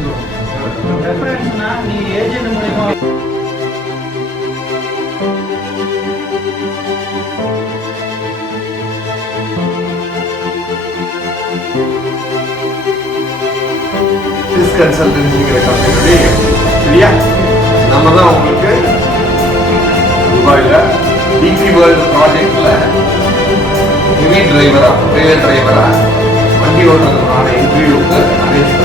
பார்த்துக்கிறோம். ரெஃபரன்ஸ்னா நீ ஏஜென்ட் மூலமா கன்சல்டன்சிங்கிற கம்பெனியுடைய சரியா நம்ம தான் உங்களுக்கு துபாயில் டிபி வேர்ல்டு ப்ராஜெக்ட்ல ஹெவி டிரைவரா ரயில்வே டிரைவரா வண்டி ஓட்டுறதுக்கான இன்டர்வியூக்கு அரேஞ்ச்